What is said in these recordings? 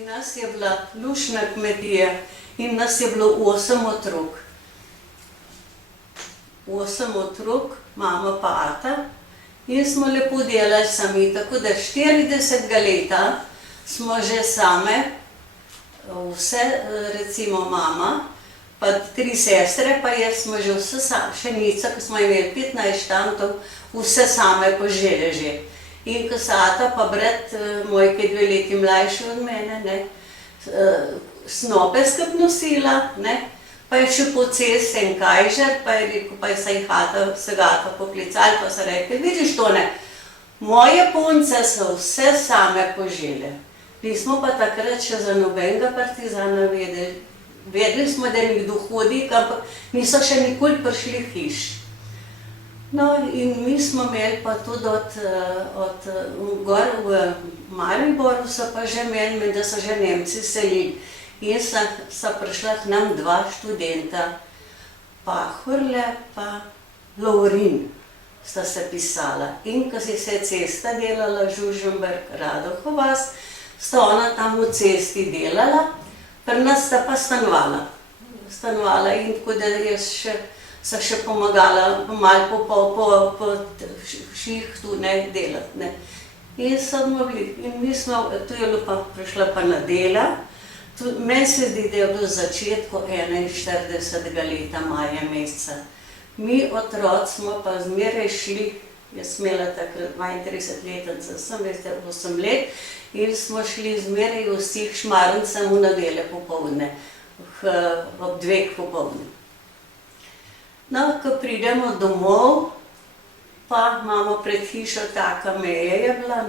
Pri nas je bila lušna kmetija in nas je bilo 8 otrok. 8 otrok, mama pa ata, in smo lepo delali sami, tako da 40 leta smo že same, vse, recimo mama, pa 3 sestre, pa jaz smo že vse same, Šenica, ko smo imeli 15 štantov, vse same požele že. In ko se ata pa brat moj, ki je 2 leti mlajši od mene, snope skup nosila, pa je še po cesti en kajžer, pa je rekel, pa je se gata poklicali, pa so rekli, vidiš Tone, moje punce so vse same požele. Nismo pa takrat še za nobenega partizana vedeli. Vedeli smo, da nekdo hodi, ampak niso še nikoli prišli v hiš. No, in mi smo imeli pa tudi gor v Mariboru so pa že imeli, da so že Nemci selili. In so prišla k nam 2 študenta, Pahorle pa Lovrin sta se pisala. In ko se je cesta delala Žužemberk-Radohov vas, sta ona tam v cesti delala, pri nas sta pa stanovala. In tako da jaz še pomagala malo po šihtu delati. In smo bili, in mi smo, tu je prišla pa na dela. Meni se zdi, da je bilo v začetku 41. leta maja meseca. Mi otroci smo pa zmeraj šli, jaz imela takrat 32 letnica, sem veste 8 let, in smo šli zmeraj vsi k Šmarncem v nedeljo popoldne, ob 2 popoldne. No, ko pridemo domov, pa imamo pred hišo taka meja je bila,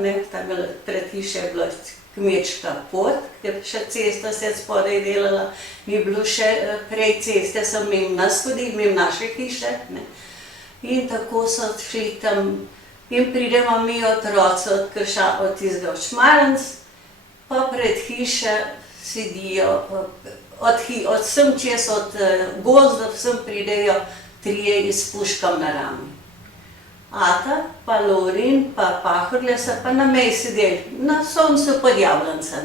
pred hišo je bila kmečka pot, ker še cesta se je spodaj delala, ni bilo še prej ceste, so mimo nas hodili, mimo naše hiše. In tako so šli tam, in pridemo mi otroci od tistega Šmarenc, pa pred hiše sedijo, od sem čez, od gozdov sem pridejo 3 s puškom na rami. Ata, pa Lovrin, pa Pahorle so pa na meji sedeli, na soncu pod Javljanca.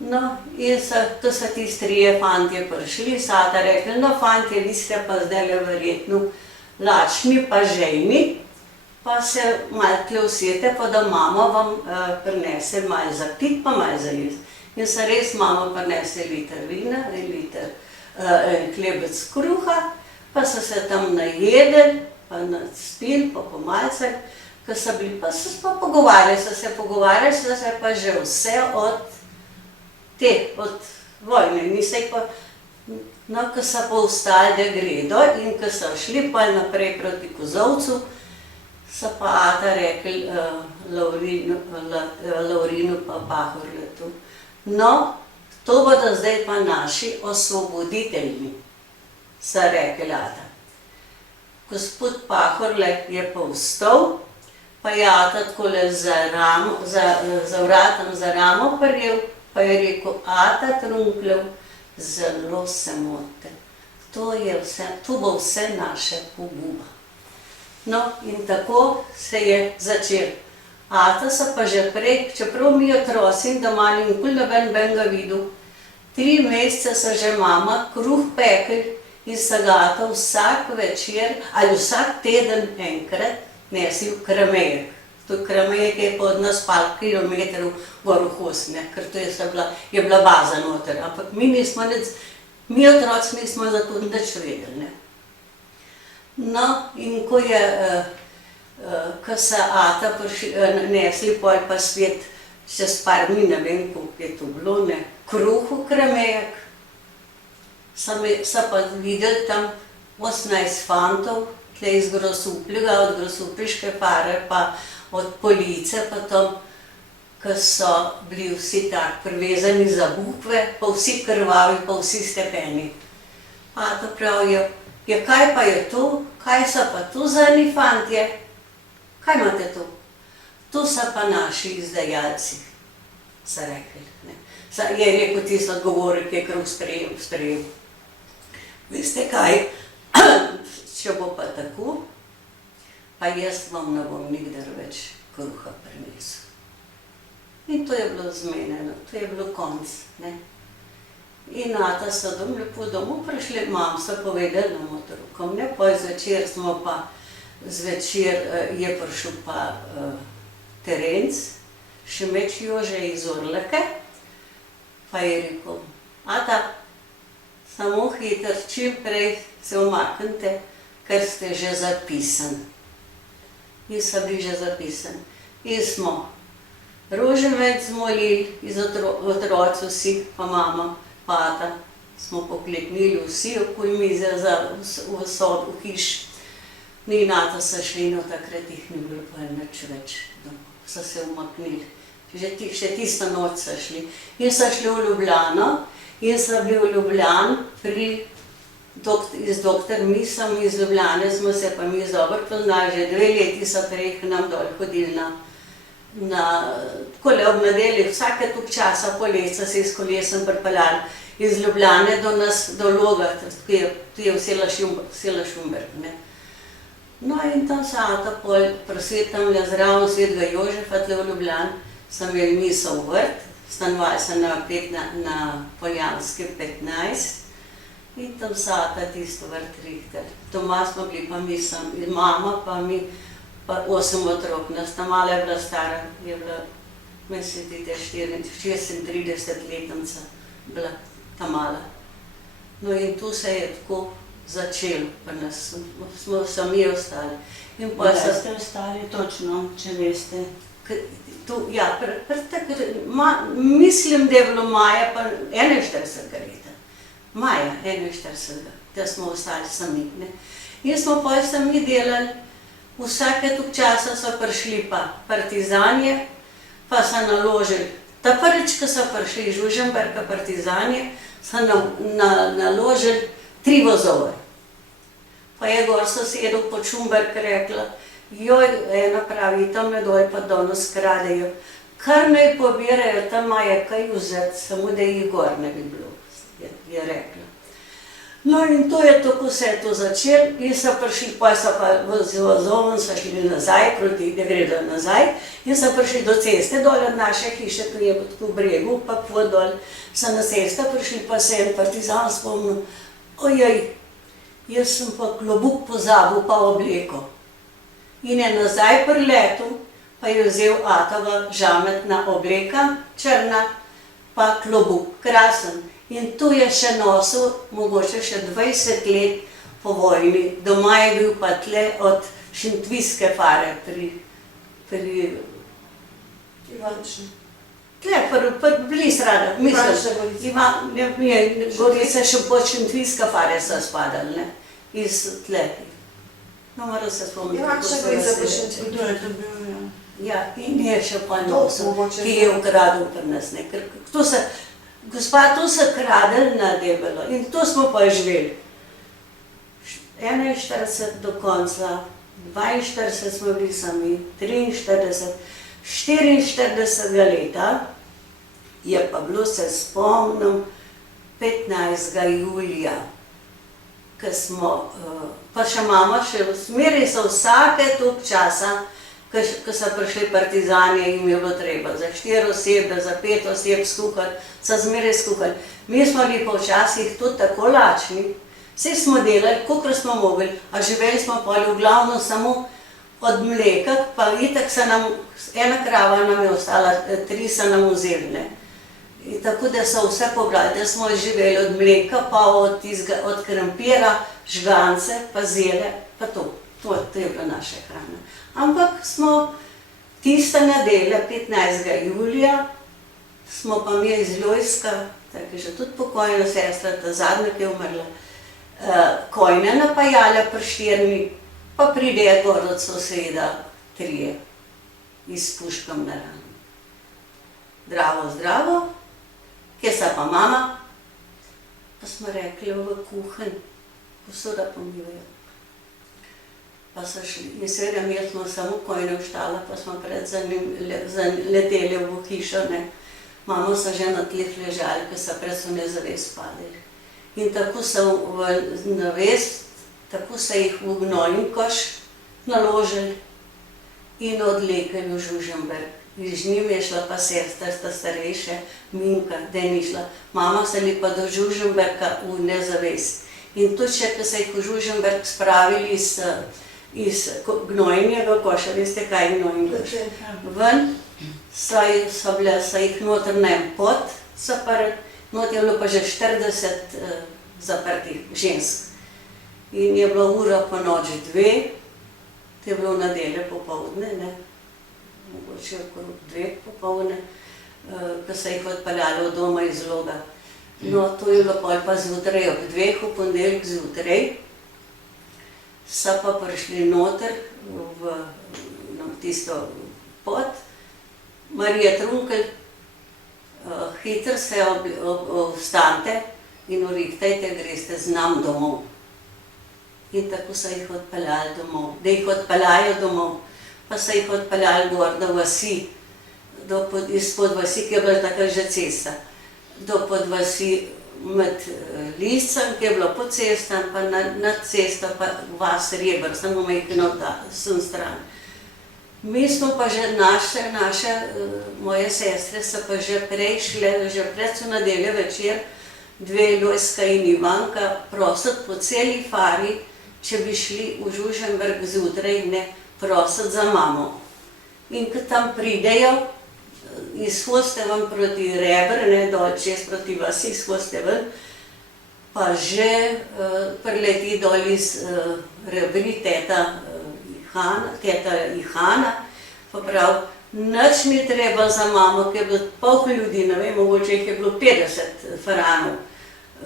No, in to so tisti 3 fantje prišli, so ata rekli, no fantje, vi ste pa zdajle verjetno lačni pa žejni, pa se malo tle usete, pa da mama vam prinese malo za pit, pa malo za jesti. In so res mama prinese liter vina, en klebec kruha, pa so se tam najedeli, pa spili, pa pomalce, ko so bili, pa so se pa pogovarjali, so se pa že vse od vojne. No, ko so pa vstali, da gredo, in ko so šli pa naprej proti Kozolcu, so pa ata rekli Lovrinu pa Pahorletu, no, to bodo zdaj pa naši osvoboditelji, so rekli ata. Gospod Pahorle je pa vstal, pa je ata takole za vratom za ramo prijel, pa je rekel, ata Trunkljev, zelo se motite, to bo vse naše poguba. No, in tako se je začel. Ata so pa že prej, čeprav mi otroci doma nikoli noben ga videl, 3 mesece so že mama kruh pekli, in so ga ata vsak večer ali vsak teden enkrat nesil v Kramejek. To Kramejek je pa od nas par kilometrov gor v Hos, ker to je bila baza noter, ampak mi otroci nismo za to nič vedeli. No, in ko so ata nesli pol pa svet čez par dni, ne vem, koliko je to bilo, kruh v Kramejek, so pa videli tam 18 fantov, tle iz Grosupljega, od Grosupljiške pare, pa od Police, pa tam, ko so bili vsi tako privezani za bukve, pa vsi krvavi, pa vsi stepeni. Ata pravijo, kaj pa je to, kaj so pa tu za eni fantje, kaj imate tu? Tu so pa naši izdajalci, so rekli. Je rekel tisto odgovor, ki je kruh sprejel. Veste kaj, če bo pa tako, pa jaz vam ne bom nikdar več kruha prinesel. In to je bilo zmenjeno, to je bilo konc, ne. In ata so lepo domov prišli, mam so povedali nam otrokom, ne, pol zvečer smo pa, zvečer je prišel pa Terenc, Šemeč Jože iz Orleke, pa je rekel, ata, samo hitro, čim prej se umaknite, ker ste že zapisani. In so bili že zapisani. In smo rožemec zmolili, otroci vsi, pa mama, pa ata, smo pokleknili vsi okoli mize v sobi, v hiši. In ata so šli, no takrat jih ni bilo pa nič več domov. So se umaknili. Še tisto noč so šli. In so šli v Ljubljano, in so bili v Ljubljani z doktor Misom iz Ljubljane, smo se pa mi dobro poznali, že 2 leti so prej k nam dol hodili takole ob nedeljah, vsake toliko časa poleti se s kolesom pripeljali iz Ljubljane do nas, do Loga, tu je v Sela Šumberk, ne. No in tam so ata pol prosvetamle zraven Svetega Jožefa tle v Ljubljani, so imeli miso v vrt, stanovali so na Poljanski 15, in tam so ata tisto vrt rihtali. Doma smo bili pa mi, mama pa mi, pa 8 otrok, nas ta mala je bila stara, je bila, mislite, 36 letnica bila ta mala. No in tu se je tako začelo, pa nas smo sami ostali. Kdaj ste ostali točno, če veste? Ja, mislim, da je bilo maja pa 41. leta. Maja 41. da smo ostali sami, ne. In smo pa sami delali, vsake toliko časa so prišli pa partizanje, pa so naložili, ta prvič, ko so prišli iz Žužemberka partizanje, so naložili 3 vozove. Pa je gor sosedov pod Šumberk rekla, joj, ena pravi, tam je dol pa danes kradejo, kar naj pobirajo, tam imajo kaj vzeti, samo da jih gor ne bi bilo, je rekla. No in to je tako se to začelo in so prišli, pa so pa z vozovom so šli nazaj, proti, da gredo nazaj, in so prišli do ceste dol od naše hiše, ki je tako v bregu, pa pot dol, so na cesto prišli, pa se en partizan spomnil, ojej, jaz sem pa klobuk pozabil, pa obleko. In je nazaj priletel, pa je vzel atova žametna obleka, črna, pa klobuk, krasen. In tu je še nosil, mogoče še 20 let po vojni. Doma je bil pa tle od Šentviške fare pri Ivančni. tle, blizu rada, mislim, Gorice še pod Šentviške fare so spadali, ne, iz tle. No, moram se spomniti, kako so razseljali. Kdo je to bil, ja? Ja, in je še pa nosil, ki je ukradel pri nas, ne, ker to se, gospa, to se kradel na debelo in to smo pa živeli. 41 do konca, 42 smo bili sami, 43, 44 leta je pa bilo, se spomnim, 15. julija, ko smo, pa še mama, še zmeraj so vsake toliko časa, ko so prišli partizani, jim je bilo treba za 4 osebe, za 5 oseb skuhati, so zmeraj skuhali. Mi smo bili pa včasih tudi tako lačni, vse smo delali, kolikor smo mogli, a živeli smo pa v glavnem samo od mleka, pa itak se nam, ena krava nam je ostala, 3 so nam vzeli, ne. In tako da so vse pobrali, da smo živeli od mleka, pa od krompira, žgance, pa zele, pa to. To je bila naša hrana. Ampak smo tiste nedelje, 15. julija, smo pa mi iz Lojska, tako je že tudi pokojna sestra, ta zadnja, ki je umrla, kojne napajale pri Štirni, pa pridejo gor od soseda 3 iz puškam na rano. Zdravo, zdravo, kje sta pa mama? Pa smo rekli, v kuhinji, posoda pomivajo. Pa so šli, in seveda mi smo samo kojne v štala, pa smo pred leteli v hišo, ne. Mamo so že na tleh ležali, ko so pred so nezavest padali. In tako so v navest, tako so jih v gnojni koš naložili in odlekli v Žužemberk. Z njim je šla pa sestra, sta starejša, Minka, da ni šla. Mama se li pa do Žužemberka v nezavest. In tudi še, ko se jih v Žužemberk spravili iz gnojnjega koša, veste kaj je gnojnjega koša? Ven, so jih noter na en pot zaprli, noter je bilo pa že 40 zaprtih žensk. In je bila ura po noči 2, to je bilo v nedeljo popoldne, ne, mogoče okrog 2 popoldne, ko se jih odpeljali od doma iz Loga. No, to je bilo pol pa zjutraj, ob 2 v ponedeljek zjutraj, so pa prišli noter v tisto pot. Marija Trunkelj, hitro se vstante in urihtajte, greste z nam domov. In tako so jih odpeljali domov, da jih odpeljajo domov. Pa so jih odpeljali gor do vasi, izpod vasi, ki je bila taka že cesta, do pod vasi med Liscem, ki je bila pod cestam, pa nad cesto pa vas Reber, samo majhno sem stran. Mi smo pa že moje sestre so pa že prej šle, že pred so nedeljo večer, 2, Lojska in Ivanka, prositi po celi fari, če bi šli v Žužemberk zjutraj, ne, prositi za mamo. In ko tam pridejo, iz Hosteven proti Rebr, ne, dol čez proti vasi, iz Hosteven, pa že prileti dol iz Rebri teta Ihana, pa prav, nič ni treba za mamo, ki je bilo polk ljudi, ne vem, mogoče jih je bilo 50 faranov,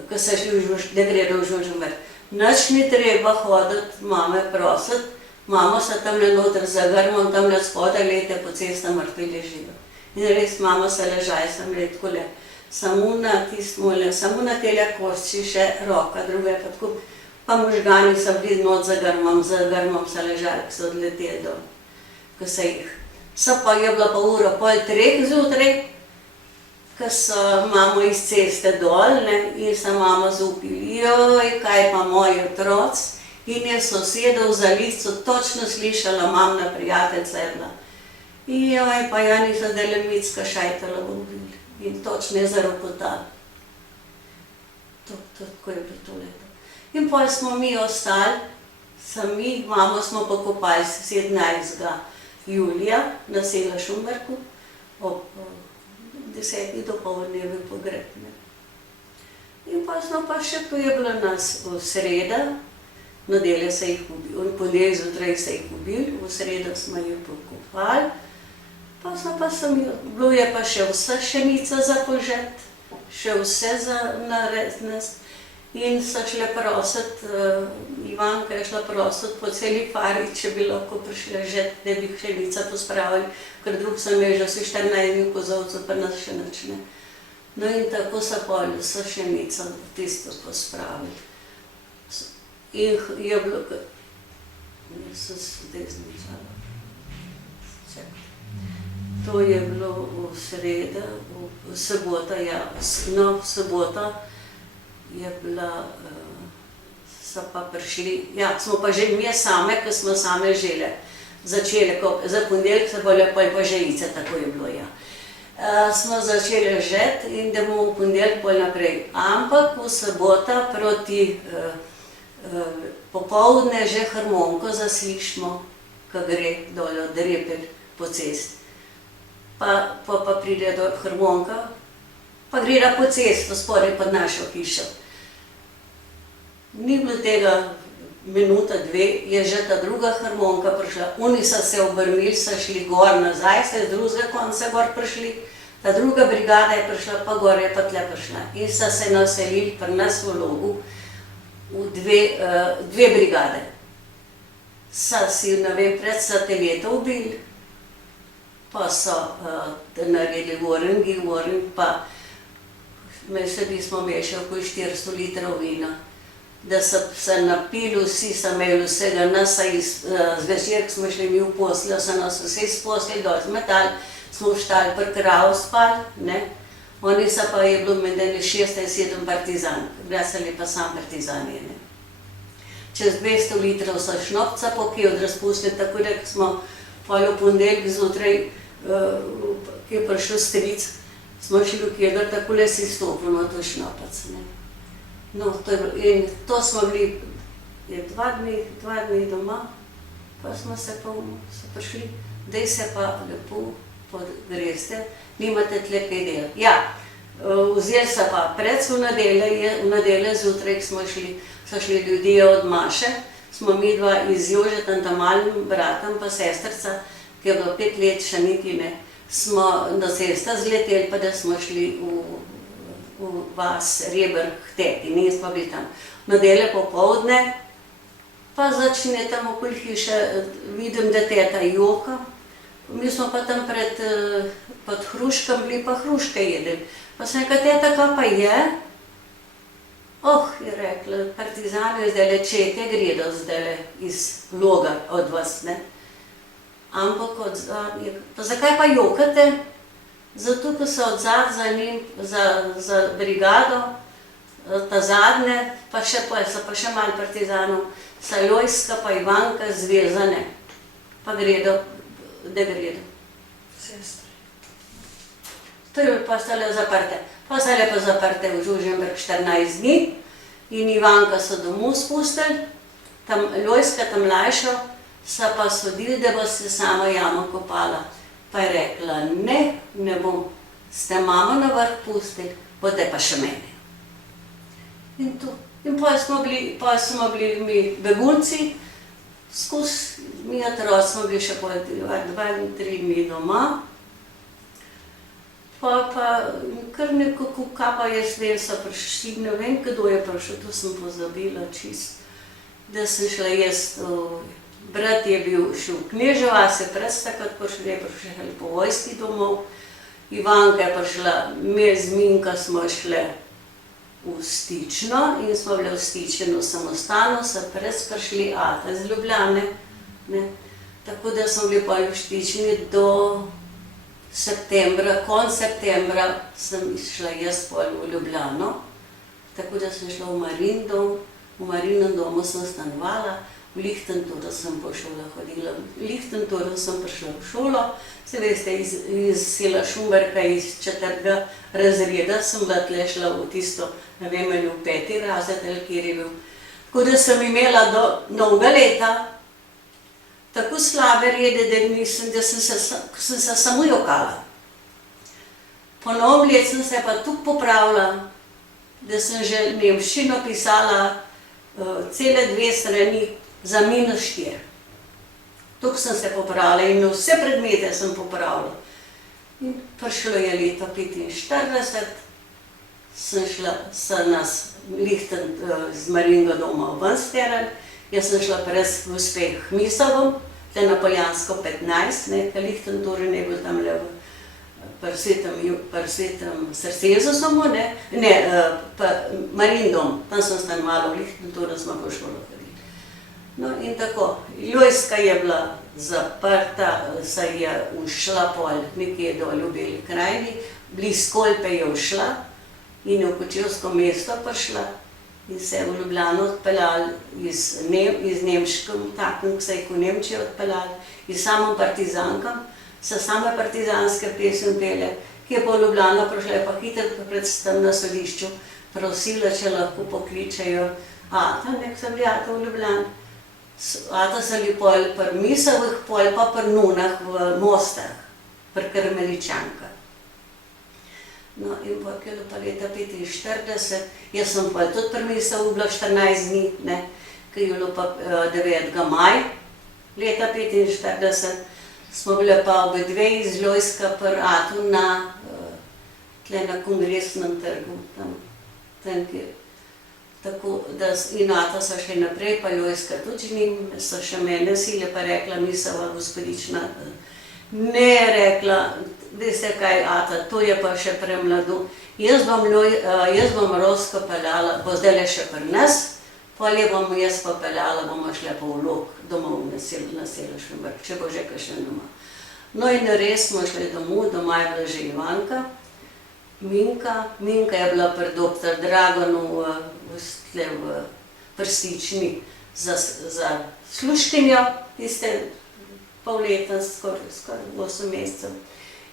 ko so šli da gredo v Žužemberk. Nič ni treba hoditi mame prositi, mama se tamle noter za grmom, tamle spodaj lete po cesta mrtvi ležijo. In res mama se ležaje, sem le takole, samo na tele košči še roka, druga je pa tako, pa možgani so bili not za grmom se ležali, ko so odleteli dol, ko se jih. Pa je bila pa ura pol 3 zjutraj, ko so mamo iz ceste dol, ne, in so mama zaupili, joj, kaj pa moji otroci, in je sosedov za listo točno slišala, mamna prijateljica je bila. Joj, pa ja niso delemicka šajtala v ubili in točno je zaropotali. Tako je bilo to leto. In pol smo mi ostali, sami, mamo smo pokopali 17. julija na Sela Šumberku, ob 10. dopoldne je bil pogreb. In pa smo pa še, ko je bilo nas v sredo, nedeljo se jih ubili, v ponedeljek zjutraj se jih ubili, v sredo smo jih pokopali, bilo je pa še vsa pšenica za požet, še vse za narediti. In so šle prositi, Ivanka je šla prositi po celi fari, če bi lahko prišle žet, da bi pšenica pospravili, ker drug sem je že vsi 14 dni v kozovcu, pa nas še nič ne. No in tako so poli vsa pšenica tisto pospravili. In je bilo, ne so zdaj zmišala. To je bilo v sredo, v sobota, ja, no, v sobota je bila, so pa prišli, ja, smo pa že mi same, ko smo same žele, začele, za ponedeljek se bolje pa žejice, tako je bilo, ja. Smo začeli žeti in da bomo v ponedeljek bolj naprej, ampak v sobota proti popoldne že harmoniko zaslišimo, ko gre dol od Repelj po cesti. Pa pride do harmonika, pa gre po cesto spodaj pod našo hišo. Ni bilo tega minuta, 2, je že ta druga harmonika prišla. Oni so se obrnili, so šli gor nazaj, so z drugega konca gor prišli, ta druga brigada je prišla, pa gor je pa tle prišla. In so se naselili pri nas v Logu v 2 brigade. So si, ne vem, pred satelita ubili, pa so naredili vorengi, pa sebi smo imeli okoli 400 litrov vina, da so se napili, vsi so imeli vsega, nas zvečer, ko smo šli mi v posteljo, so nas vse iz postelj dol zmetali, smo v štali pri kravu spali, ne. Oni so pa, je bilo med 6 in 7 partizan, glasali pa sam partizani, ne. Čez 200 litrov so šnopca popili, razpustili, tako da smo pol v ponedeljek zjutraj ki je prišel stric, smo šli v keder, takole si stopil, no to je šnopac, ne. No, in to smo bili 2 dni doma, pa smo se prišli, daj se pa lepo podgreste, nimate tle kaj delati. Ja, vzeli se pa prec v nedeljo zjutraj, so šli ljudje od Maše, smo midva iz Jožeta, ta malim bratom pa sestrca, ki je bilo 5 let, še niti ne, smo na cesta zleteli, pa da smo šli v vas Reber k teti, nismo bili tam. Nedeljo popoldne, pa začne tam okoli hiše, vidim, da teta joka, mi smo pa tam pod hruškom bili, pa hruške jedeli. Pa sem rekla, teta, kaj pa je? Oh, je rekla, partizani zdajle čete gredo zdajle iz Loga od vas, ne. Ampak od zadnje, pa zakaj pa jokate? Zato, ko so od zadnje za brigado, ta zadnje, pa še malo partizanov, sa Lojska pa Ivanka zvezane, pa gredo, da gredo. Sestre. To je pa stale zaprte. Pa stale pa zaprte v Žužemberg 14 dni in Ivanka so domov spustili, tam Lojska, tam mlajša, so pa sodili, da bo se sama jamo kopala. Pa je rekla, ne bom, ste mamo na vrh pustili, boste pa še mene. In to. In pa smo bili mi begunci, mi otroci smo bili še 2-3 dni doma, pa kar nekako, kaj pa jaz vem, so prišli, ne vem, kdo je prišel, to sem pozabila čist, da sem šla jaz, brat je bil šel v Kneževo vasi, takrat prišel po vojski domov, Ivanka je prišla, mi z Minka smo šle v Stično in smo bile v Stičenu samostanu, so prišli ata z Ljubljane, ne. Tako da smo bili pa v Stični do septembra, konec septembra sem išla jaz pol v Ljubljano, tako da sem šla v Marin dom, v Marinem domu sem stanovala, v Lichtenturu sem po šolah hodila, v Lichtenturu sem prišla v šolo, se veste, iz sela Šumberka, iz 4. razreda sem bila tle šla v tisto, ne vem, ali v 5. razred, ali kjer je bil. Tako da sem imela do novega leta tako slabe rede, da sem se samo jokala. Po novem letu sem se pa tukaj popravila, da sem že nemščino pisala cele 2 strani za -4. Tukaj sem se popravila in vse predmete sem popravila. In prišlo je leto 45, sem nas z Marinega doma v Vensteren, jaz sem šla prez gospe Hmisovom, tle na Poljansko 15, ne, ka Lichtentur je bil tam le pri Svetem Srcezu samo, ne, Marin dom, tam sem stanovala v Lichtenturu, smo pa v šolo hodili. No in tako, Lojska je bila zaprta, se je ušla pol nekje dol v Beli krajini, bliz Kolpe je ušla in je v Kočevsko mesto prišla in se je v Ljubljano odpeljali iz Nemškem, takem, ki se jih v Nemčijo odpeljali, in samom partizankam, so same partizanske pesmi pele, ki je po Ljubljano prišla, pa hitro predtem na sodišču prosila, če lahko pokličejo ata, nek so bili ata v Ljubljani. Ata so bili pol pri Misovih, pol pa pri nunah v Mostah, pri Karmeličankah. No in pa je bilo pa leta 45, jaz sem pa tudi pri Misovu bila 14 dni, ne, ki je bilo pa 9. maj leta 45, smo bile pa obedve iz Lojska pri atu tle na Kongresnem trgu, tam kjer. Tako da in ata so še naprej, pa Lojska tudi njim, so še mene sile pa rekla Misova gospodična, ne rekla, veste kaj, ata, to je pa še premlado, jaz bom Rosko peljala, bo zdajle še pri nas, pol je bom jaz pa peljala, bomo šle pa v Log, domov na selo Šumberk, če bo že kakšen doma. No in res smo šli domov, doma je bila že Ivanka, Minka je bila pri doktor Dragonu v Prstični za služkinjo, tiste pol leta, skoraj 8 mesecev.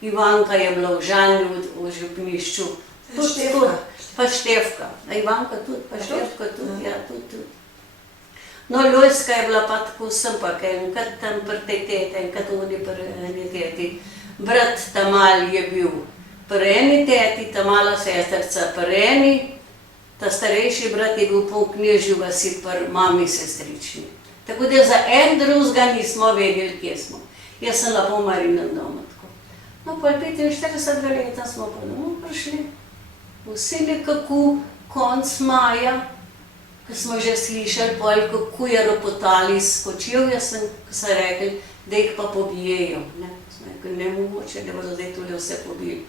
Ivanka je bila v Žalni v župnišču. Štefka. Pa Štefka. A Ivanka tudi, pa Štefka tudi, ja, tudi. No, Lojska je bila pa tako sem pa, enkrat tam pri tej tete, enkrat oni pri eni teti. Brat Tamal je bil pri eni teti, ta mala sestrca pri eni, ta starejši brat je bil pa v Knežji vasi pri mami sestrični. Tako da za en drugega nismo vedeli, kje smo. Jaz sem lepo v Marinem domu tako. No, pa 45 leta smo pa domov prišli. Vsi nekako konc maja, ko smo že slišali, kako je ropotali iz Kočevja, ko so rekli, da jih pa pobijejo. Smo rekli, ne mogoče, da bodo zdaj tule vse pobili.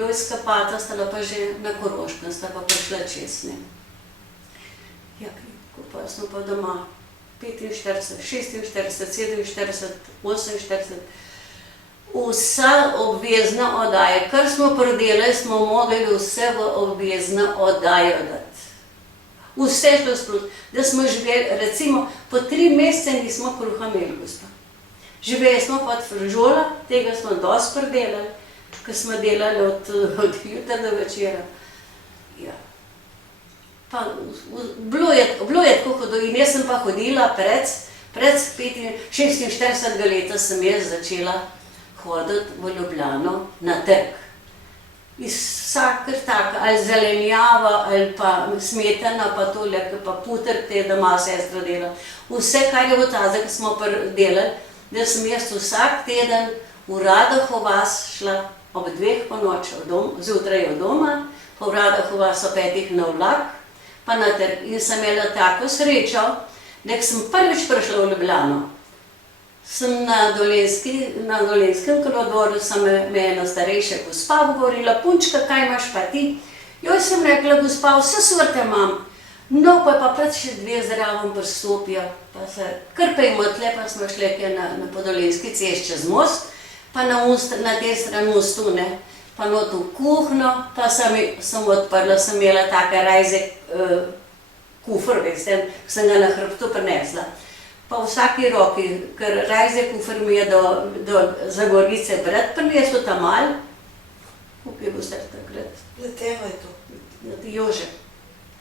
Lojska pata sta pa že na Koroškem, sta pa prišla čez. Ja, ko pa smo pa doma 45, 46, 47, 48, vsa obvezna oddaja. Kar smo predelali, smo mogli vse v obvezno oddajo dati. Vse šlo sploh, da smo živeli, recimo, po 3 mesece nismo kruha imeli, gospa. Živeli smo pa od fržola, tega smo dosti predelali, ko smo delali od jutra do večera. Ja. Pa bilo je tako hudo in jaz sem pa hodila pred 46 leta sem jaz začela hoditi v Ljubljano na trg. Iz vsakr taka, ali zelenjava, ali pa smetana, pa tole, pa puter, te doma sestra dela. Vse, kar je v taze, ki smo delali, da sem jaz vsak teden v Radoho vas šla ob 2 po noči, zjutraj od doma, po Radoho vas ob 5 na vlak, pa na trg. In sem imela tako srečo, da sem prvič prišla v Ljubljano. Sem na Dolenjskem kolodvoru, me ena starejša gospa govorila, punčka, kaj imaš pa ti? Joj, sem rekla, gospa, vse sorte imam. No, pa še 2 zraven pristopijo, pa se kar pejmotle, pa smo šli na Podolenjski cest čez most, pa na tej strani mostu, ne, pa not v kuhno, pa sem odprla, sem imela take rajze kufr, veste, sem ga na hrbtu prinesla. Pa v vsaki roki, ker rajze kufr mi je do Zagorice brat prinesel Tamal. Kako je bil star takrat? Leteva je to. Jože.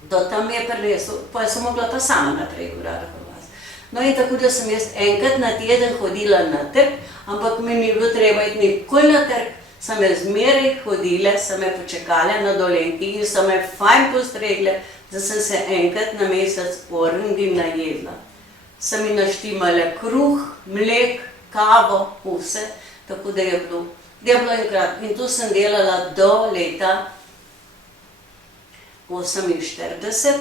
Do tam je prinesel, pa sem mogla pa sama naprej v Radoho vas. No in tako, da sem jaz enkrat na teden hodila na trg, ampak mi ni bilo treba iti nikoli na trg, sem me zmeraj hodile, sem me počekale na Dolenjki in sem me fajn postregle, da sem se enkrat na mesec orngi najedla. Sem mi naštimala kruh, mlek, kavo, vse, tako da je bilo enkrat. In to sem delala do leta 48.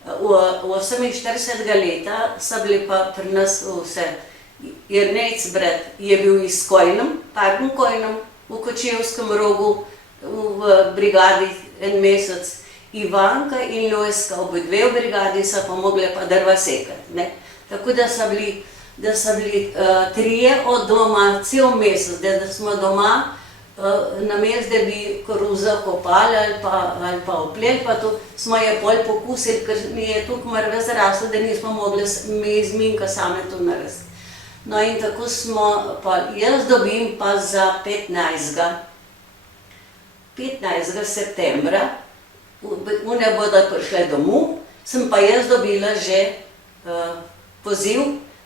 V 48. leta so bili pa pri nas vse. Jernejc brat je bil iz Kojnem, Parkn Kojnem, v Kočevskem rogu, v brigadi en mesec. Ivanka in Lojska, obe v brigadi, so pa mogli pa drva sekati, ne. Tako da so bili 3 od doma cel mesec, da smo doma, namesto da bi koruzo kopali ali pa opleli, pa to smo je pol pokusili, ker mi je toliko mrve zraslo, da nismo mogli mi iz minka same to narediti. No in tako smo, pa jaz dobim pa za 15. septembra, one bodo prišle domov, sem pa jaz dobila že poziv,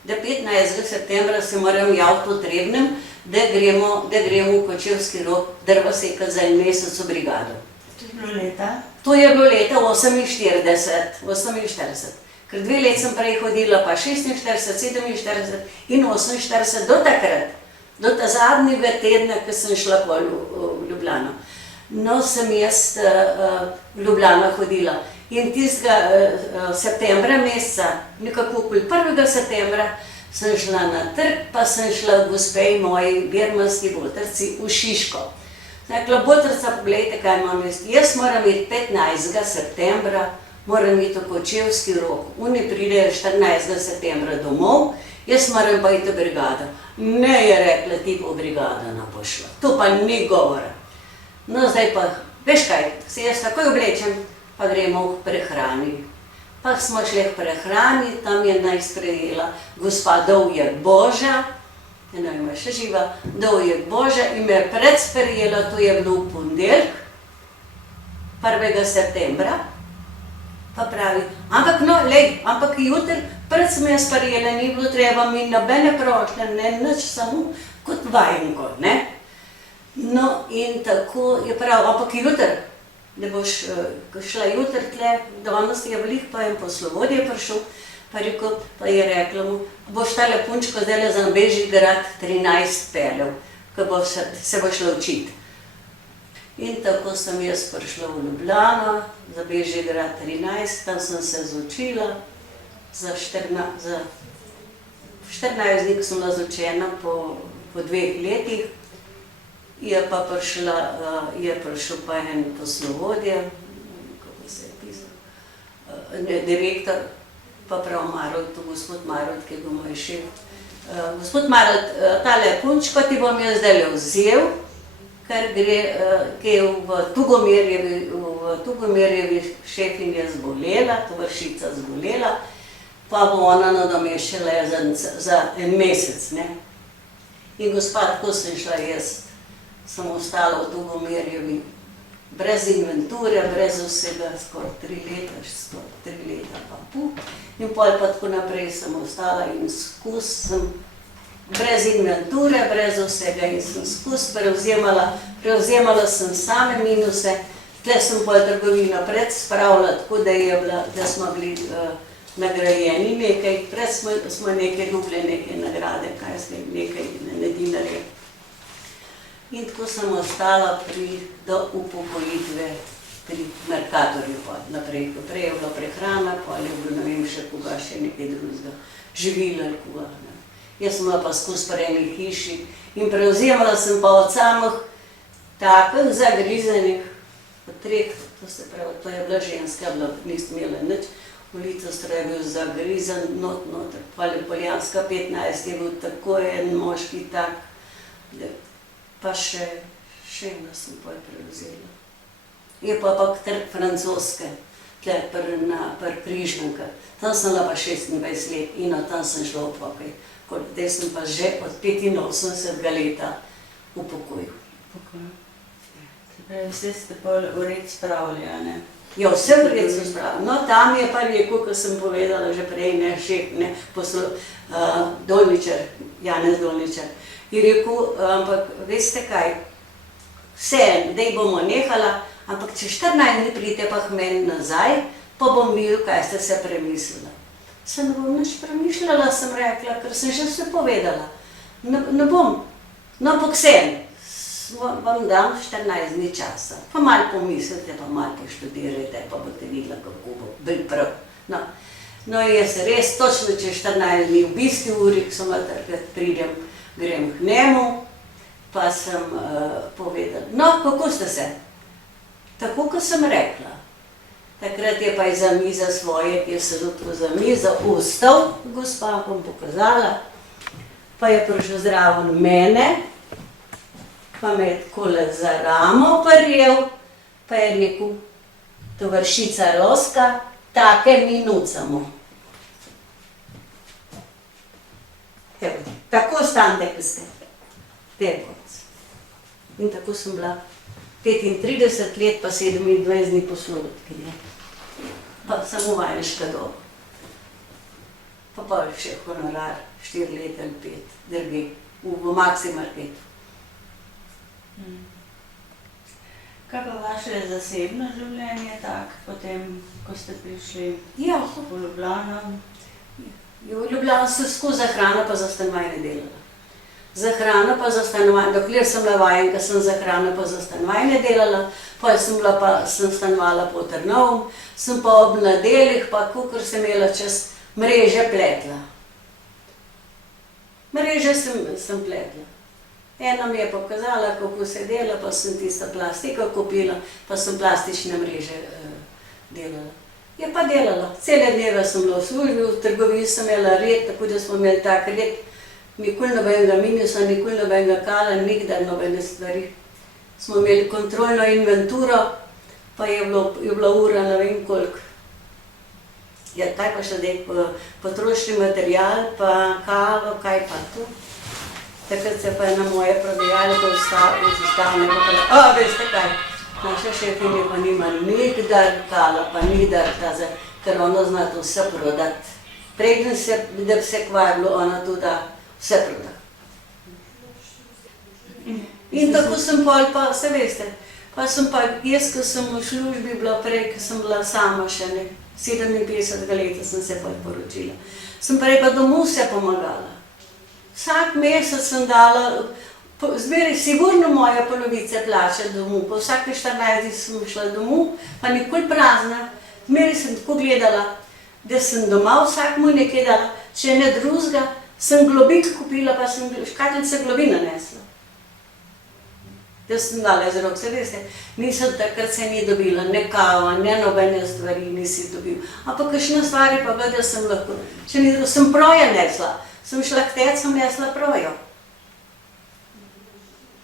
da 15. septembra se moram javiti potrebnem, da gremo v Kočevski rog drva sekati za en mesec v brigado. To je bilo leta? To je bilo leta 48, ker 2 let sem prej hodila, pa 46, 47 in 48 do takrat, do ta zadnjega tedna, ko sem šla v Ljubljano. No, sem jaz v Ljubljano hodila. In tistega septembra meseca, nekako okoli 1. septembra, sem šla na trg, pa sem šla gospej moji birmanski botrci v Šiško. Rekla, botrca, pogledajte, kaj imam jaz. Jaz moram iti 15. septembra, moram iti v Kočevski rog. Oni pridejo 14. septembra domov, jaz moram pa iti v brigado. Ne, je rekla, ti bo brigada ne pošla. To pa ni govora. No, zdaj pa, veš kaj, se jaz takoj oblečem, pa gremo v prehrani. Pa smo šli v prehrani, tam je naj sprejela gospa Dovje Boža, eno ima še živa, da je Božja in me predsprejela, to je bilo v ponedeljek, 1. septembra, pa pravi, ampak no, lej, ampak jutri pred sem jaz sprejela, ni bilo treba mi nobene prošnje, ne, nič, samo kot vajenko, ne. No, in tako je prav, ampak jutri, da boš šla jutri tle, danes je veliko, pa en poslovodje prišel, pa je rekla mu, boš tale punčko zdajle za Bežigrad 13 peljal, ko se bo šla učiti. In tako sem jaz prišla v Ljubljano, za Bežigrad 13, tam sem se izučila, za 14 dni, ko sem bila izučena po 2 letih, je prišel pa en poslovodje, kako se je pisal, direktor, pa prav Marod, gospod Marod, ki je bil moj šef. Gospod Marod, tale punčko ti bom jaz zdajle vzel, ker gre, ki je v Tugomirjevi šefinja zbolela, Tovršica zbolela, pa bo ona nadomeščala za en mesec, ne. In gospa, tako sem šla jaz, sem ostala v Tugomirjevi, brez inventure, brez vsega, skoraj 3 leta pa pol. In pol pa tako naprej sem ostala in skus sem brez inventure, brez vsega in sem skus prevzemala sem same minuse. Tle sem pol trgovino predspravila, tako da smo bili nagrajeni nekaj, pred smo nekaj dobili, neke nagrade, kaj smo nekaj dinarjev. In tako sem ostala do upokojitve pri Mercatorju naprej. Prej je bila prehrana, pa je bilo, ne vem še koga, še nekaj drugega, živila ali koga. Jaz sem bila pa skozi pri eni hiši in prevzemala sem pa od samih takih zagrizenih, od 3, to se pravi, to je bila ženska, niste imela nič, v Litostroj je bil zagrizen, noter, Poljanska 15 je bil tako en moški tak, pa še eno sem pol prevzela. Je pa trg Francoske, tle pri Križankah. Tam sem bila pa 26 let in od tam sem šla v pokoj. Zdaj sem pa že od 85 leta v pokoju. Vse ste pol v red spravili, a ne? Ja, vse v red sem spravila. No, tam je pa rekel, ko sem povedala že prej, ne, šef, ne, Dolničar, Janez Dolničar. Je rekel, ampak veste kaj, vse, daj bomo nehala, ampak če 14 dni pridete pa k meni nazaj, pa bom videl, kaj ste se premislila. Se ne bom nič premišljala, sem rekla, ker sem že vse povedala. Ne bom, no, ampak vse, vam dam 14 dni časa, pa malo pomislite, pa malo poštudirajte, pa boste videla, kako bo bil prav. No, jaz res točno čez 14 dni, v bistvu uri, ko sem takrat pridem, grem k njemu, pa sem povedala, no, kako ste se? Tako, kot sem rekla. Takrat je pa za miza svoje, ki je sedel tako za mizo, vstal, gospa bom pokazala, pa je prišel zraven mene, pa me je takole za ramo prijel, pa je rekel, Tovršica Roska, take mi nucamo. Evo, tako stande, ko ste. In tako sem bila 35 let pa 27 dni poslovodkinja. Pa samo vajniška doba. Pa še honorar, 4 leta ali 5, drugje, v Maxi Marketu. Kaj pa vaše zasebno življenje tak, potem, ko ste prišli v Ljubljano? V Ljubljano sem skozi za hrano pa za stanovanje delala. Za hrano pa za stanovanje, dokler sem bila vajenka, sem za hrano pa za stanovanje delala, pa sem stanovala po Trnovem, sem pa ob nedeljih, pa kakor sem imela čas, mreže pletla. Mreže sem pletla. Ena mi je pokazala, kako se dela, pa sem tista plastika kupila, pa sem plastične mreže delala. Je pa delala. Cele dneve sem bila v službi, v trgovini sem imela red, tako da smo imeli tak red, nikoli nobenega minusa, nikoli nobenega kala, nikdar nobene stvari. Smo imeli kontrolno inventuro, pa je bila ura ne vem koliko. Ja, kaj pa še zdaj, potrošni material, pa kalo, kaj pa tu. Takrat se pa je na moje prodajalke ustavne veste kaj, naša šefinja pa nima nikdar kala, pa nikdar taze, ker ona zna to vse prodati. Preden se, da bi se kvarilo, ona to da vse proda. In tako sem pol pa, se veste, pa sem pa, jaz, ko sem v službi bila prej, ko sem bila sama še ne, 57 leta sem se pa poročila. Sem prej pa domov se pomagala. Vsak mesec sem dala, zmeraj sigurno moja polovice plače domov, po vsake 14 sem šla domov, pa nikoli prazna. Zmeraj sem tako gledala, da sem doma vsak mu nekaj dala, če ne drugega, sem globik kupila, pa sem škatlice globina nesla. Da sem dala iz rok, se veste, nisem takrat se ni dobila, ne kava, ne nobene stvari nisi dobil. Ampak kakšne stvari pa da sem lahko, če ni drugo, sem proje nesla, sem šla k tec, sem nesla projo.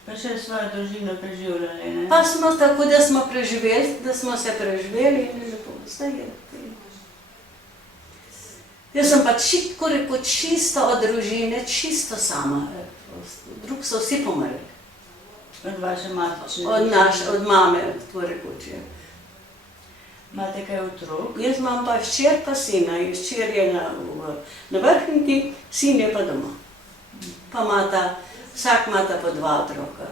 Pa še svojo družino preživljali, ne? Pa smo tako, da smo preživeli, da smo se preživeli in lepo, vse je. Jaz sem pa čisto od družine, čisto sama, drugi so vsi pomrli. Od vaše matične? Od mame, tako rekoč je. Imate kaj otrok? Jaz imam pa hčer pa sina, in hčer je na Vrhniki, sin je pa doma. Pa vsak imata po 2 otroka.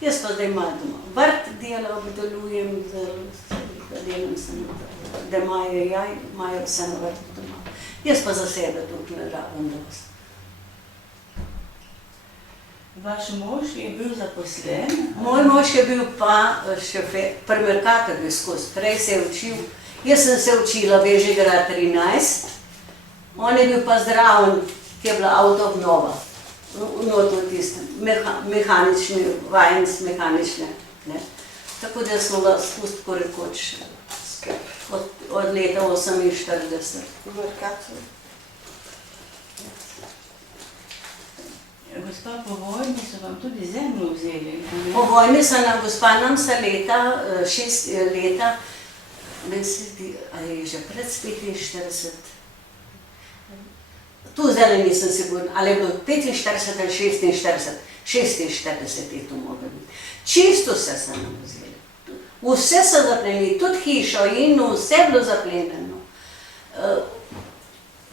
Jaz pa zdaj imam doma vrt dela, obdelujem, delam se da imajo vse na vrtu doma. Jaz pa za sebe tukaj ne rabim dosti. Vaš mož je bil zaposlen? Moj mož je bil pa šofer, pri Mercatorju skozi, prej se je učil. Jaz sem se učila Bežigrad 13, on je bil pa zdraven, ki je bila avtoobnova, not v tistem, mehanični, vajenc mehanične. Tako da smo ga spust, ko rekoč, od leta 48. V Mercatorju. Gospa, po vojni so vam tudi zemljo vzeli? Po vojni so nam, gospa, nam se leta, 6 leta, meni se zdi, ali je že pred 45, tu zdaj nisem sigurna, ali je bilo 45 ali 46, 46 je to moglo biti. Čisto vse so nam vzeli. Vse so zaplenili, tudi hišo in vse je bilo zaplenjeno.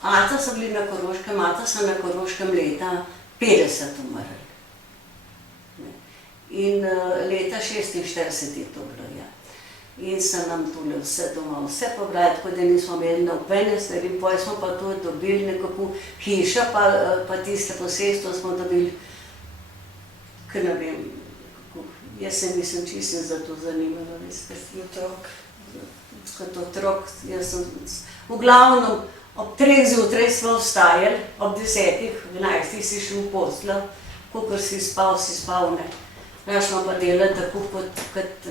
Ata so bili na Koroškem, ata so na Koroškem leta 50 umrli. In leta 46 je to bilo, ja. In so nam tule vse doma, vse pobrali, tako da nismo imeli nobene stvari, potem smo pa to dobili nekako hišo, pa tiste posestvo smo dobili, ker ne vem, kako, jaz se nisem čisto za to zanimala, veste. Otrok. Kot otrok, jaz sem, v glavnem, ob 3 zjutraj smo vstajali, ob 10, 11 si šel v poslo, kakor si spal, ne. Raš smo pa delali tako, kot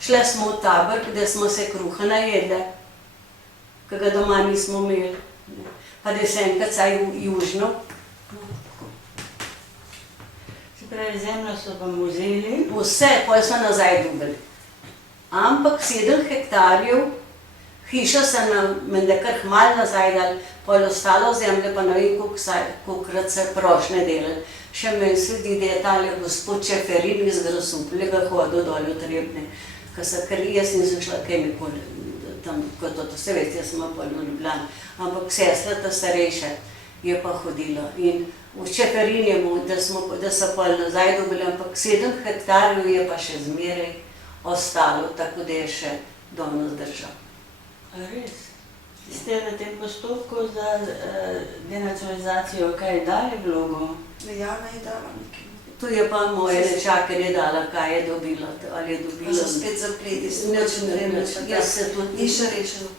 šle smo v tabor, da smo se kruha najedle, ki ga doma nismo imeli. Pa da se enkrat saj južno. Se pravi, zemljo so vam vzeli? Vse, potem smo nazaj dobili. Ampak 7 hektarjev, hišo so nam menda kar malo nazaj dali, potem ostalo zemlje pa ne vem, kolikokrat se prošnje delali. Še meni sledi, da je tale gospod Čeferin iz Grosuplja hodil dol v Trebnje, ker jaz nisem šla kaj nikoli tam, kot to, vse veste, jaz sem pa v Ljubljani, ampak sestra ta starejša je pa hodila in v Čeferin je mu, da so pa nazaj dobili, ampak 7 hektarjev je pa še zmeraj ostalo, tako da je še dolno zdržal. A res? Ste v tem postopku za denacionalizacijo kaj dali vlogo? Jana je dala nekaj. Tu je pa moja nečakarja dala, kaj je dobila, ali je dobila. Pa so spet zapleti, Nič ne vem, jaz se tudi ni še rešeno.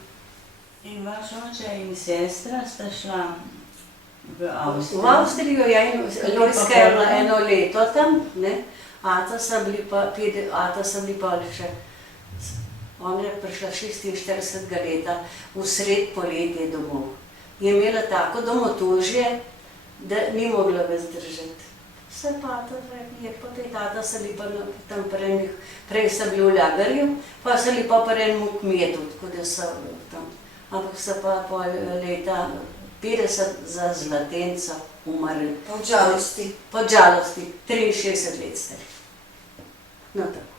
In vaš oče in sestra sta šla v Avstrijo? V Avstrijo, ja, in Lojska je bila 1 leto tam, ne, ata so bili pa še, ona je prišla 46 leta, v sred poletja domov. Je imela tako domotožje, da ni mogla več držati. Vse pa je pa tej tata so bili pa tam prej so bili v Lagerju, pa so bili pa pri enem kmetu, tako da so tam. Ampak so pa pol leta 50 za zlatenca umrl. Po žalosti. Po žalosti, 63 let star. No tako.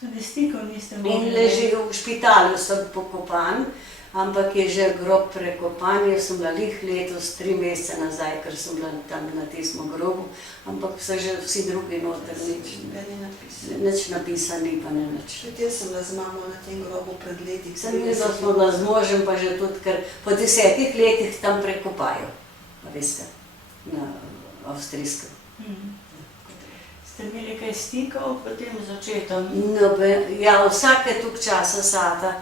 Tudi stikov niste In mogli. leži v špitalu, sem pokopan, ampak je že grob prekopan. Jaz sem bila lih letos 3 mesece nazaj, ker sem bila tam na tistem grobu, ampak so že vsi drugi noter, nič napisani, pa ne nič. Tudi jaz sem bila z mamo na tem grobu pred leti. Sem videla, da smo bila z možem, pa že tudi, ker po 10 letih tam prekopajo, a veste, na avstrijskem. Ste imeli kaj stikov potem z očetom? No, ja, vsake toliko časa Ata,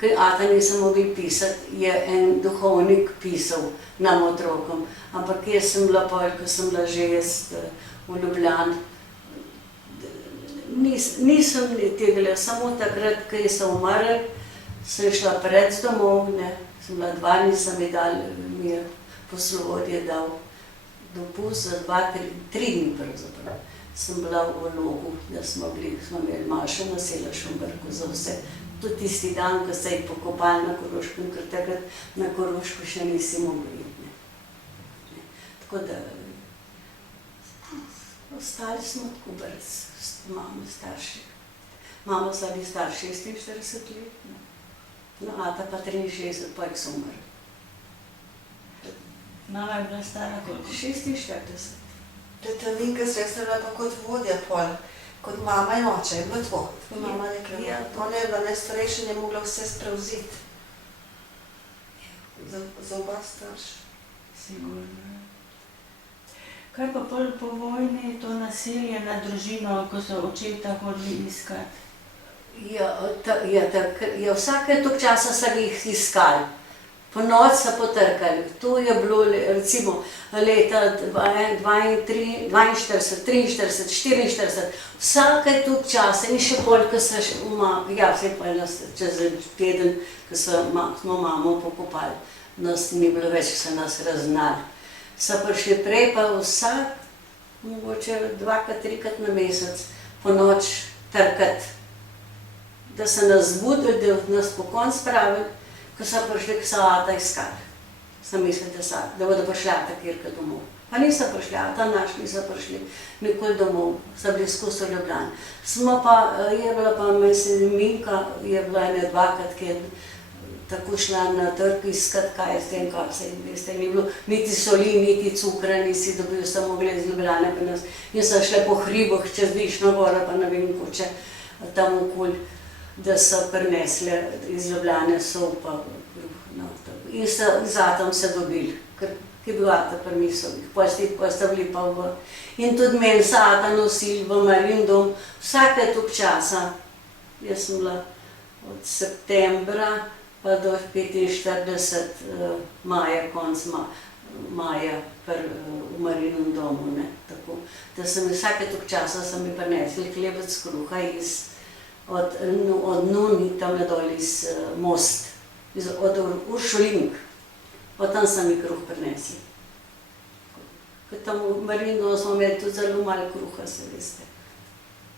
ker Ata nisem mogli pisati, je en duhovnik pisal nam otrokom. Ampak jaz sem bila pol, ko sem bila že jaz v Ljubljani. Nisem tegla, samo takrat, ko so umrli, sem šla pred domov, ne, sem bila 2 dni, sem mi dal, mi je poslovodje dal dopust za 2, 3 dni pravzaprav. Sem bila v Logu, da smo imeli mašo na Selašumbrku za vse. Tudi tisti dan, ko se je pokopali na Koroškem, ker takrat na Korošku še nisi mogli iti. Tako da, ostali smo tako brez mamo starši. Mama sta bili star 46 let, no, Ata pa 63, pa jih so umrli. Mama je bila stara koliko? 46. Tetavinka se je bila pa kot vodja pol, kot mama in oče, je bilo tako. Tako mama rekla, Ja. ona je bila najstarejša in je mogla vse sprevzeti. Za oba starša. Sigurno. Kaj pa pol po vojni, to nasilje na družino, ko so očeta hodili iskat? Ja, vsake toliko časa so jih iskali. Po noč so potrkali. To je bilo recimo leta 42, 43, 44, vsake toliko časa in še bolj, ko so ja, vse pa čez teden, ko smo mamo pokopali, nas ni bilo več, ko so nas raznali. So prišli prej pa vsak, mogoče 2, 3 na mesec, po noč trkati, da so nas zbudili, da nas po konc spravili. Ko so prišli, ko so Ata iskali. Sem mislila, da bodo prišli Ata kjerka domov. Pa niso prišli, Ata naš niso prišli nikoli domov, so bili skozi v Ljubljani. Smo pa, je bila pa Minka, je bila ene 2krat, ki je tako šla na trg iskat, kaj je s tem, kako se jim veste, ni bilo niti soli, niti cukra, nisi dobil, samo mogli iz Ljubljane pri nas. In so šle po hriboh čez Višnjo goro, pa ne vem, koče tam okoli, da so prinesle iz Ljubljane sol pa kruh. No, in so z Atom se dobili, ker je bil Ata pri misovih, pa sta bili pa v... In tudi meni so Ata nosili v Marijin dom, vsake toliko časa. Jaz sem bila od septembra pa do 45 maja, konc maja v Marijinem domu, ne, tako. Da sem vsake toliko časa so mi prinesli hlebec kruha od Nuni, tam dol iz Most, od Uršulink. Od tam so mi kruh prinesli. Ker tam v Marijinem domu smo imeli tudi zelo malo kruha, se veste.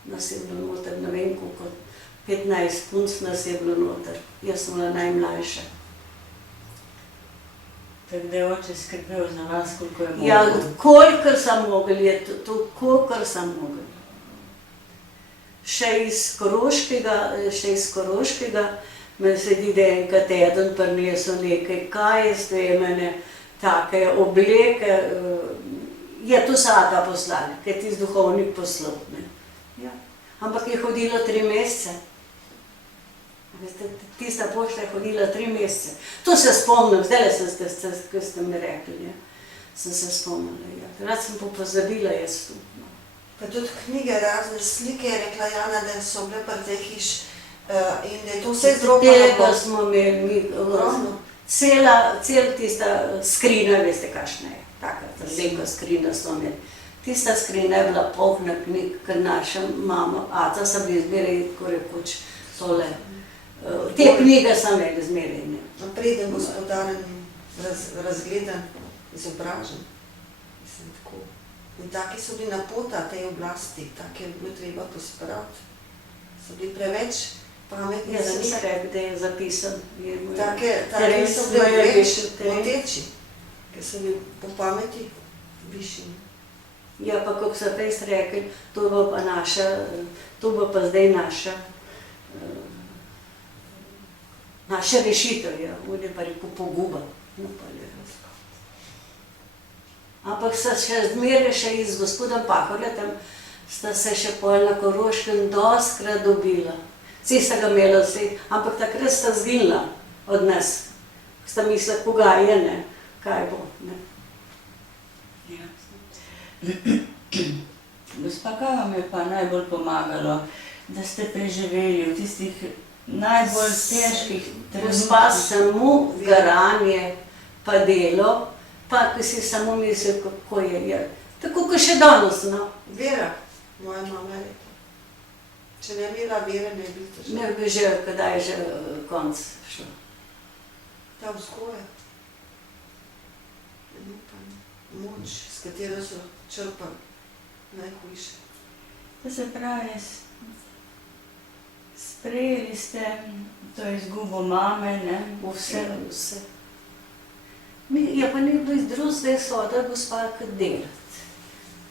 Nas je bilo noter, ne vem koliko, 15 punc nas je bilo noter. Jaz sem bila najmlajša. Tako da je oče skrbel za vas, koliko je mogel. Ja, kolikor sem mogel, je to, kolikor sem mogel. Še iz Koroškega me sedi, da enkrat eden prinesel nekaj kajste, mene take obleke. Je to Ata poslali, ker je tisti duhovnik poslal. Ja. Ampak je hodilo 3 mesece. Tista pošta je hodila 3 mesece. To se spomnim, zdaj ko ste mi rekli, sem se spomnila. Ja. Rad sem pa pozabila jaz tu. Pa tudi knjige, razne slike, je rekla Jana, da so bile pri tej hiš in da je to vse zdropano. Tega smo imeli mi, cel tista skrina, veste kakšna je, taka velika skrina smo imeli. Tista skrina je bila polna knjig, ker naša mama, Ata so bili zmeraj, ko rekoč, tole. Te knjige so imeli zmeraj. Napreden, gospodaren, razgledan, izobražen. Mislim, tako. In taki so bili na pota tej oblasti, taki je bilo treba pospraviti. So bili preveč pametni Jaz za sem njih. se rekel, da je zapisan. Take Teres so me je bili več rešil, Teres. moteči, ker so bili po pameti višji. Ja, pa kako so res rekli, to bo pa naša, to bo pa zdaj naša rešitev, ja, on je pa rekel poguba. No, pa je. Ampak sta še zmeraj še z gospodom Pahorjem, sta se še pol na Koroškem dostkrat dobila. Vsi sta ga imela vsi, ampak takrat sta zginila od nas. Sta mislila, koga je, ne, kaj bo, ne. Gospa, kaj vam je pa najbolj pomagalo, da ste preživeli v tistih najbolj težkih Gospa, trenutkih? samo garanje, pa delo, pa ko si samo mislil, kako je. Tako, ko še danes, no. Vera, moja mama je rekla. Če ne bi imela vere, ne bi težko. Ne bi že, kdaj je že konc šlo. Ta vzgoja. Moč, s katero so črpali najhujše. To se pravi, sprejeli ste to izgubo mame, ne? Vse. Ja, pa ni bilo drugega soda, gospa, kot delati.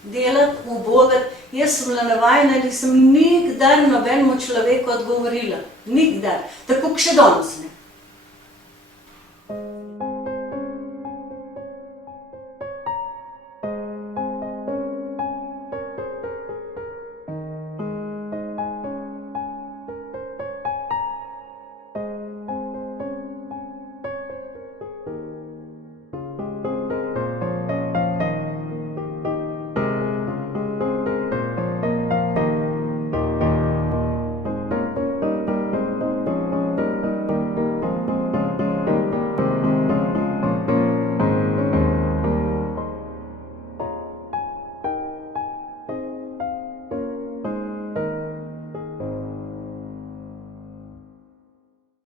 Delati, ubogati. Jaz sem bila navajena, nisem nikdar nobenemu človeku odgovorila. Nikdar. Tako, kot še danes ne.